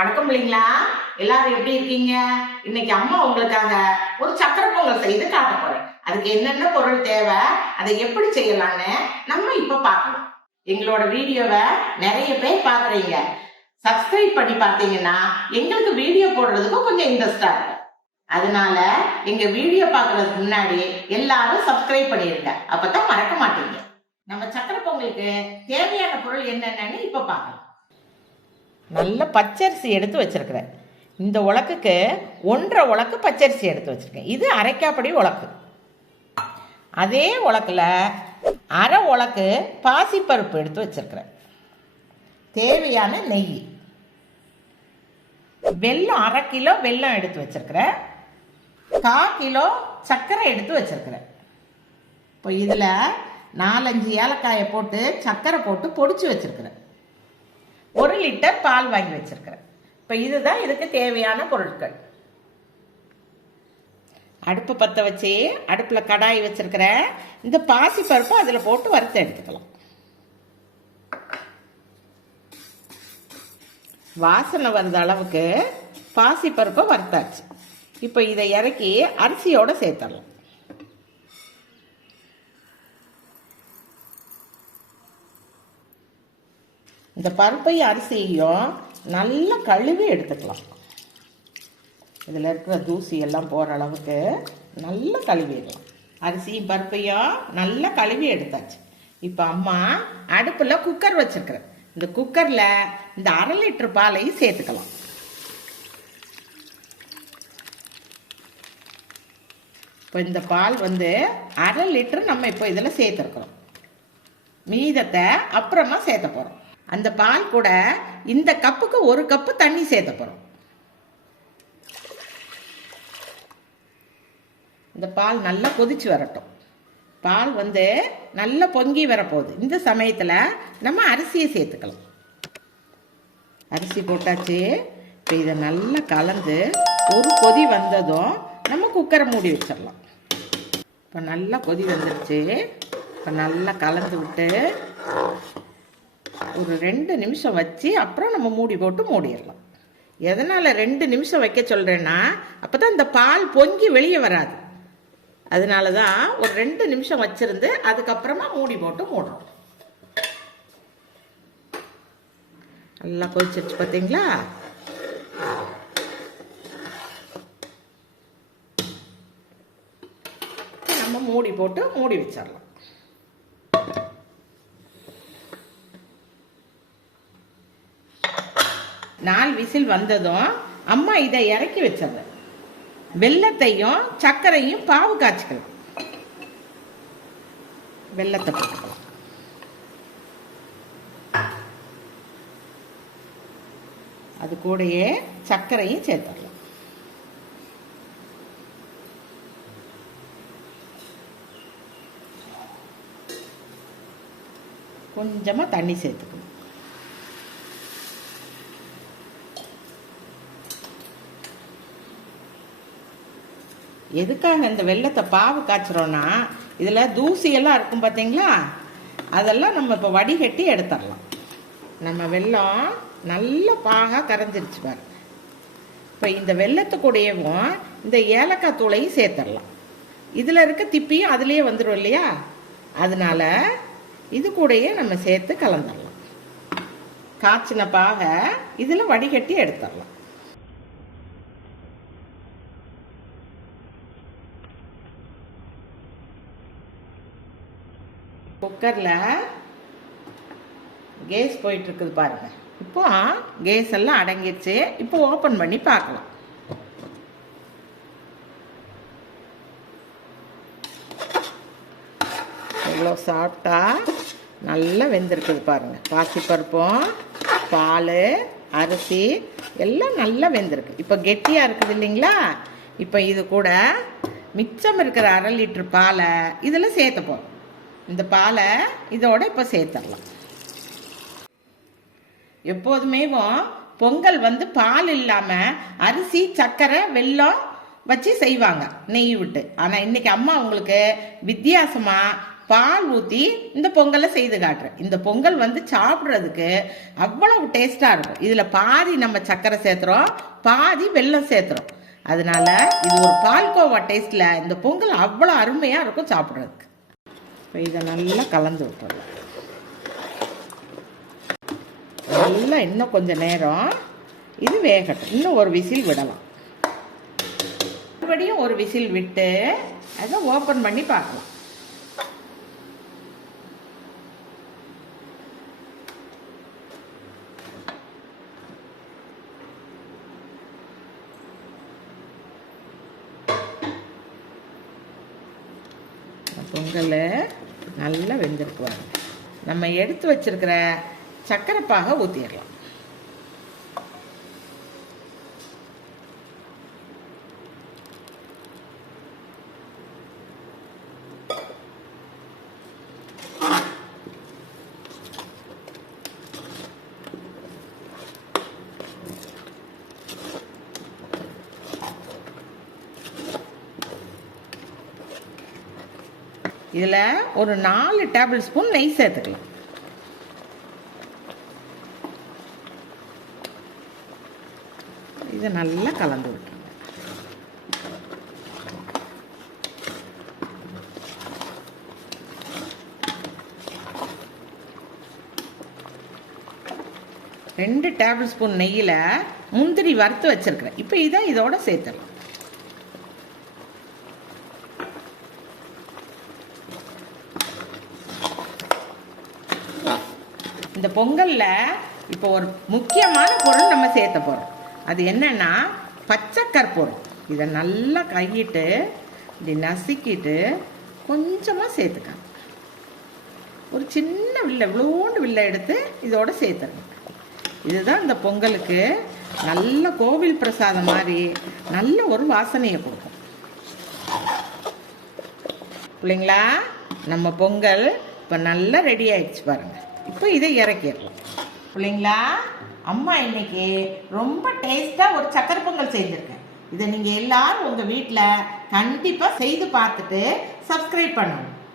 வணக்கம் இல்லைங்களா? எல்லாரும் எப்படி இருக்கீங்க? இன்னைக்கு அம்மா உங்களுக்காக ஒரு சக்கரை பொங்கல் செய்து காட்ட போறேன். அதுக்கு என்னென்ன பொருள் தேவை, அதை எப்படி செய்யலாம்னு நம்ம இப்ப பார்க்கலாம். எங்களோட வீடியோவை நிறைய பேர் பாக்குறீங்க. சப்ஸ்கிரைப் பண்ணி பார்த்தீங்கன்னா எங்களுக்கு வீடியோ போடுறதுக்கு கொஞ்சம் இன்ட்ரெஸ்டா இருக்கும். அதனால எங்க வீடியோ பார்க்கறதுக்கு முன்னாடி எல்லாரும் சப்ஸ்கிரைப் பண்ணிருங்க. அப்பதான் மறக்க மாட்டீங்க. நம்ம சக்கரை பொங்கலுக்கு தேவையான பொருள் என்னென்னு இப்ப பார்க்கலாம். நல்ல பச்சரிசி எடுத்து வச்சுருக்கிறேன். இந்த உலக்குக்கு 1.5 உலக்கு பச்சரிசி எடுத்து வச்சுருக்கேன். இது அரைக்காப்படி உலக்கு. அதே உலக்கில் 1/2 உலக்கு பாசிப்பருப்பு எடுத்து வச்சுருக்கிறேன். தேவையான நெய், வெல்லம் 1/2 கிலோ வெல்லம் எடுத்து வச்சுருக்கிறேன். 1/4 கிலோ சர்க்கரை எடுத்து வச்சுருக்கிறேன். இப்போ இதில் 4-5 ஏலக்காயை போட்டு சர்க்கரை போட்டு பொடிச்சு வச்சுருக்கிறேன். 1 லிட்டர் பால் வாங்கி வச்சிருக்கிறேன். இப்போ இதுதான் இதுக்கு தேவையான பொருட்கள். அடுப்பு பற்ற வச்சு அடுப்பில் கடாய் வச்சிருக்கிறேன். இந்த பாசி பருப்பு அதில் போட்டு வறுத்து எடுத்துக்கலாம். வாசனை வருது அளவுக்கு பாசி பருப்பை வறுத்தாச்சு. இப்போ இதை இறக்கி அரிசியோட சேர்த்துடலாம். இந்த பருப்பையும் அரிசியையும் நல்லா கழுவி எடுத்துக்கலாம். இதில் இருக்கிற தூசி எல்லாம் போகிற அளவுக்கு நல்லா கழுவிடலாம். அரிசியும் பருப்பையும் நல்லா கழுவி எடுத்தாச்சு. இப்போ அம்மா அடுப்பில் குக்கர் வச்சுருக்கிறேன். இந்த குக்கரில் இந்த 1/2 லிட்டர் பாலையும் சேர்த்துக்கலாம். இப்போ இந்த பால் 1/2 லிட்டர் நம்ம இப்போ இதில் சேர்த்துருக்குறோம். மீதத்தை அப்புறமா சேர்த்த போகிறோம். அந்த பால் கூட இந்த கப்புக்கு 1 கப்பு தண்ணி சேர்த்த போகிறோம். இந்த பால் நல்லா கொதிச்சு வரட்டும். பால் நல்லா பொங்கி வரப்போகுது. இந்த சமயத்தில் நம்ம அரிசியை சேர்த்துக்கலாம். அரிசி போட்டாச்சு. இப்போ இதை நல்லா கலந்து ஒரு கொதி வந்ததும் நம்ம குக்கரை மூடி வச்சிடலாம். இப்போ நல்லா கொதி வந்துடுச்சு. இப்போ நல்லா கலந்து விட்டு ஒரு 2 நிமிஷம் வச்சு அப்புறம் நம்ம மூடி போட்டு மூடிடலாம். எதனால் 2 நிமிஷம் வைக்க சொல்கிறேன்னா அப்போ தான் இந்த பால் பொங்கி வெளியே வராது. அதனால தான் ஒரு 2 நிமிஷம் வச்சுருந்து அதுக்கப்புறமா மூடி போட்டு மூடுறோம். நல்லா கொதிச்சிருச்சு பார்த்தீங்களா? நம்ம மூடி போட்டு மூடி வச்சிடலாம். நாலு விசில் வந்ததும் அம்மா இதை இறக்கி வச்சது. வெல்லத்தையும் சர்க்கரையும் பாவு காய்ச்சிக்கலாம். வெல்லத்தை போட்டுக்கலாம். அது கூடயே சர்க்கரையும் சேர்த்துடலாம். கொஞ்சமா தண்ணி சேர்த்துக்கணும். எதுக்காக இந்த வெல்லத்தை பாவு காய்ச்சிரோன்னா இதில் தூசியெல்லாம் இருக்கும் பார்த்தீங்களா? அதெல்லாம் நம்ம இப்போ வடிகட்டி எடுத்துடலாம். நம்ம வெல்லம் நல்ல பாகாக கரைஞ்சிருச்சு பாருங்க. இப்போ இந்த வெல்லத்துக்கூடையவும் இந்த ஏலக்காய் தூளையும் சேர்த்துடலாம். இதில் இருக்க திப்பியும் அதுலேயே வந்துடும் இல்லையா? அதனால இது கூடயே நம்ம சேர்த்து கலந்துடலாம். காய்ச்சின பாகை இதில் வடிகட்டி எடுத்துடலாம். குக்கரில் கேஸ் போயிட்டு இருக்குது பாருங்க. இப்போ கேஸ் எல்லாம் அடங்கிடுச்சு. இப்போ ஓப்பன் பண்ணி பார்க்கலாம். எவ்வளோ சாப்பிட்டா நல்லா வெந்திருக்குது பாருங்க. பாசிப்பருப்பும் பால் அரிசி எல்லாம் நல்லா வெந்திருக்கு. இப்போ கெட்டியாக இருக்குது இல்லைங்களா? இப்போ இது கூட மிச்சம் இருக்கிற 1/2 லிட்டர் பாலை இதில் சேர்த்த போகிறோம். இந்த பாலை இதோட இப்போ சேர்த்துடலாம். எப்போதுமே பொங்கல் பால் இல்லாமல் அரிசி சர்க்கரை வெல்லம் வச்சு செய்வாங்க நெய் விட்டு. ஆனால் இன்னைக்கு அம்மா உங்களுக்கு வித்தியாசமாக பால் ஊற்றி இந்த பொங்கலை செய்து காட்டுறேன். இந்த பொங்கல் வந்து சாப்பிட்றதுக்கு அவ்வளவு டேஸ்ட்டாக இருக்கும். இதில் பாதி நம்ம சர்க்கரை சேர்த்துறோம், பாதி வெல்லம் சேர்த்துறோம். அதனால இது ஒரு பால்கோவா டேஸ்ட்டில் இந்த பொங்கல் அவ்வளோ அருமையாக இருக்கும் சாப்பிட்றதுக்கு. இப்போ இதை நல்லா கலந்து விட்டுறலாம். நல்லா இன்னும் கொஞ்சம் நேரம் இது வேகட்டும். இன்னும் ஒரு விசில் விடலாம். மறுபடியும் ஒரு விசில் விட்டு அதை ஓப்பன் பண்ணி பார்க்கலாம். பொங்கல் நல்லா வெந்திருக்குவாங்க. நம்ம எடுத்து வச்சிருக்கிற சர்க்கரை பாகை ஊற்றிடலாம். இதில் ஒரு 4 டேபிள் ஸ்பூன் நெய் சேர்த்துக்கலாம். இதை நல்லா கலந்து விட்டுருங்க. ரெண்டு டேபிள் ஸ்பூன் நெய்யில் முந்திரி வறுத்து வச்சிருக்கிறேன். இப்போ இதை இதோட சேர்த்துடலாம். இந்த பொங்கல்ல இப்போ ஒரு முக்கியமான பொருள் நம்ம சேர்த்த போறோம். அது என்னன்னா பச்சை கற்பூரம். இதை நல்லா கையிட்டு இப்படி நசுக்கிட்டு கொஞ்சமா சேர்த்துக்காங்க. ஒரு சின்ன வில்லை, இவ்வளோண்டு வில்லை எடுத்து இதோட சேர்த்துருங்க. இதுதான் இந்த பொங்கலுக்கு நல்ல கோவில் பிரசாதம் மாதிரி நல்ல ஒரு வாசனையை கொடுக்கும். பிள்ளைங்களா, நம்ம பொங்கல் இப்போ நல்லா ரெடி ஆயிடுச்சு பாருங்க. இப்போ இதை இறக்கிடலாம். பிள்ளைங்களா, அம்மா இன்னைக்கு ரொம்ப டேஸ்ட்டாக ஒரு சக்கரை பொங்கல் செஞ்சுருக்கேன். இதை நீங்கள் எல்லாரும் உங்கள் வீட்டில் கண்டிப்பாக செய்து பார்த்துட்டு சப்ஸ்கிரைப் பண்ணணும்.